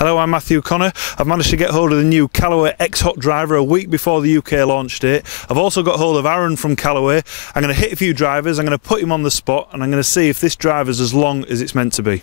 Hello, I'm Matthew Conner. I've managed to get hold of the new Callaway X Hot Driver a week before the UK launch date. I've also got hold of Aaron from Callaway. I'm going to hit a few drivers, I'm going to put him on the spot, and I'm going to see if this driver's as long as it's meant to be.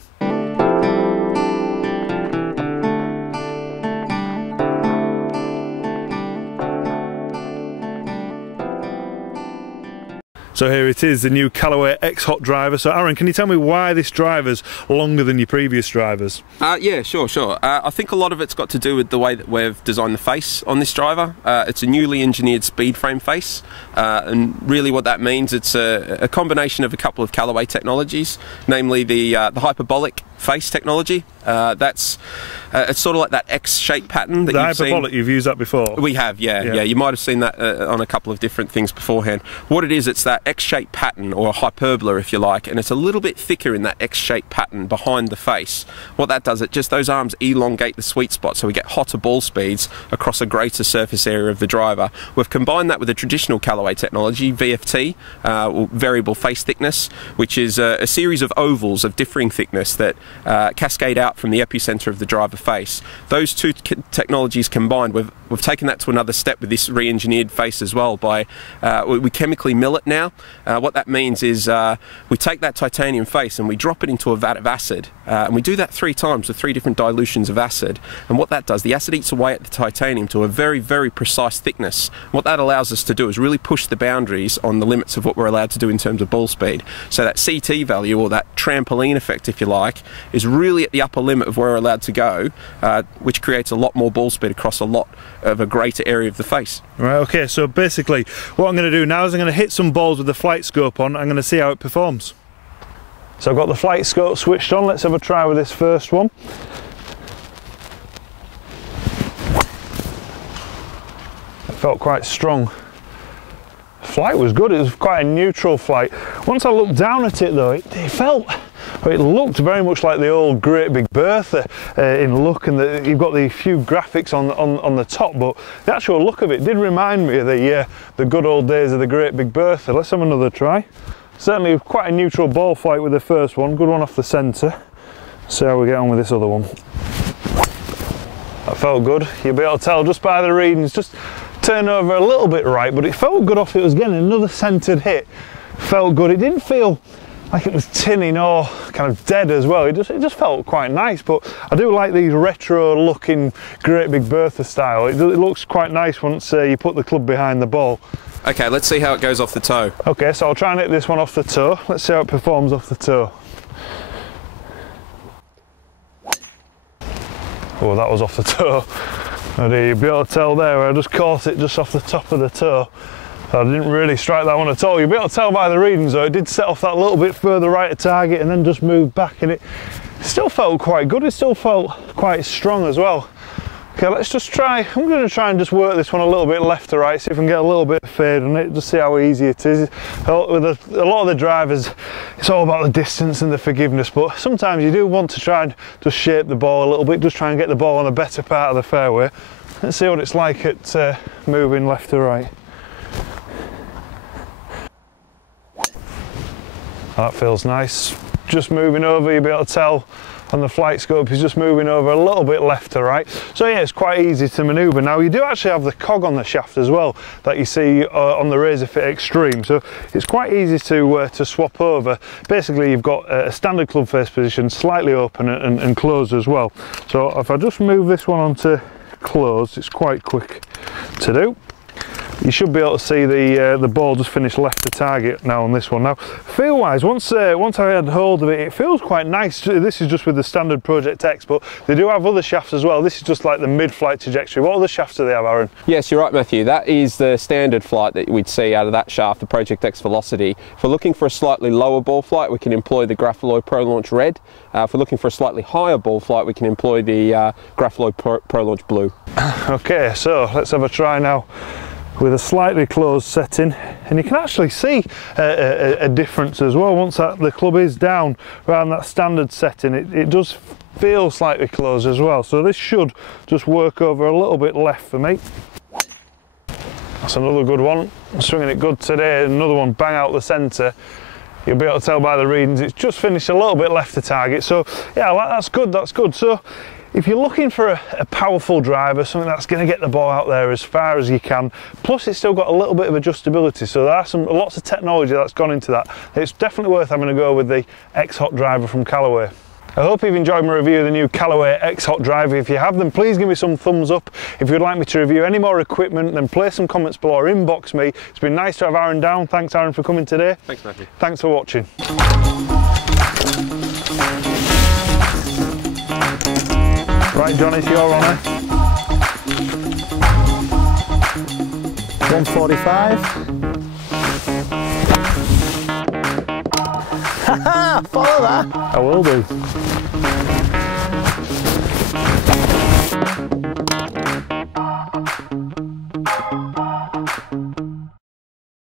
So here it is, the new Callaway X Hot Driver. So Aaron, can you tell me why this driver's longer than your previous drivers? Yeah, sure. I think a lot of it's got to do with the way that we've designed the face on this driver. It's a newly engineered speed frame face, and really what that means, it's a combination of a couple of Callaway technologies, namely the hyperbolic face technology. It's sort of like that X-shaped pattern that you've seen. The hyperbolic, you've used that before? We have, yeah. You might have seen that on a couple of different things beforehand. What it is, it's that X-shaped pattern, or a hyperbola if you like, and it's a little bit thicker in that X-shaped pattern behind the face. What that does, those arms elongate the sweet spot, so we get hotter ball speeds across a greater surface area of the driver. We've combined that with a traditional Callaway technology, VFT, or variable face thickness, which is a series of ovals of differing thickness that cascade out from the epicenter of the driver face. Those two technologies combined, we've taken that to another step with this re-engineered face as well. By we chemically mill it now. What that means is we take that titanium face and we drop it into a vat of acid, and we do that 3 times with 3 different dilutions of acid. And what that does, the acid eats away at the titanium to a very, very precise thickness. What that allows us to do is really push the boundaries on the limits of what we're allowed to do in terms of ball speed. So that CT value, or that trampoline effect if you like, is really at the upper limit of where we're allowed to go, which creates a lot more ball speed across a lot of a greater area of the face. Right, okay, so basically what I'm going to do now is I'm going to hit some balls with the flight scope on. I'm going to see how it performs. So I've got the flight scope switched on. Let's have a try with this first one. It felt quite strong. Flight was good, it was quite a neutral flight. Once I looked down at it though, it looked very much like the old Great Big Bertha in look, and you've got the few graphics on the top, but the actual look of it did remind me of the good old days of the Great Big Bertha. Let's have another try. Certainly quite a neutral ball flight with the first one, good one off the centre. See how we get on with this other one. That felt good. You'll be able to tell just by the readings, just turn over a little bit right, but it felt good off. It was getting another centred hit. Felt good. It didn't feel like it was tinny or kind of dead as well. It just felt quite nice. But I do like these retro looking Great Big Bertha style. It looks quite nice once you put the club behind the ball. Okay, let's see how it goes off the toe. Okay, so I'll try and hit this one off the toe. Let's see how it performs off the toe. Oh, that was off the toe. You'll be able to tell there where I just caught it just off the top of the toe. I didn't really strike that one at all. You'll be able to tell by the readings though, it did set off that little bit further right of target and then just moved back, and it still felt quite good. It still felt quite strong as well. Okay, let's just try. I'm going to try and just work this one a little bit left to right, see if I can get a little bit of fade on it, just see how easy it is. With a lot of the drivers, it's all about the distance and the forgiveness, but sometimes you do want to try and just shape the ball a little bit, just try and get the ball on a better part of the fairway. Let's see what it's like at moving left to right. That feels nice. Just moving over, you'll be able to tell on the flight scope is just moving over a little bit left to right. So yeah, it's quite easy to manoeuvre. Now you do actually have the cog on the shaft as well that you see on the Razorfit Extreme, so it's quite easy to swap over. Basically you've got a standard club face position, slightly open and closed as well. So if I just move this one onto closed, it's quite quick to do. You should be able to see the ball just finish left to target now on this one. Now, feel wise, once I had hold of it, it feels quite nice. This is just with the standard Project X, but they do have other shafts as well. This is just like the mid-flight trajectory. What other shafts do they have, Aaron? Yes, you're right, Matthew. That is the standard flight that we'd see out of that shaft, the Project X Velocity. If we're looking for a slightly lower ball flight, we can employ the Grafaloy Pro Launch Red. If we're looking for a slightly higher ball flight, we can employ the Grafaloy Pro Launch Blue. Okay, so let's have a try now with a slightly closed setting, and you can actually see a difference as well. Once the club is down around that standard setting, it does feel slightly closed as well. So this should just work over a little bit left for me. That's another good one. I'm swinging it good today. Another one bang out the centre. You'll be able to tell by the readings it's just finished a little bit left to target. So yeah, that's good, that's good. So If you're looking for a powerful driver, something that's going to get the ball out there as far as you can, plus it's still got a little bit of adjustability, so there are lots of technology that's gone into that. It's definitely worth having a go with the X Hot Driver from Callaway. I hope you've enjoyed my review of the new Callaway X Hot Driver. If you have, then please give me some thumbs up. If you'd like me to review any more equipment, then place some comments below or inbox me. It's been nice to have Aaron down. Thanks, Aaron, for coming today. Thanks, Matthew. Thanks for watching. Right, John, it's your honour. 145. Haha, follow that. I will do.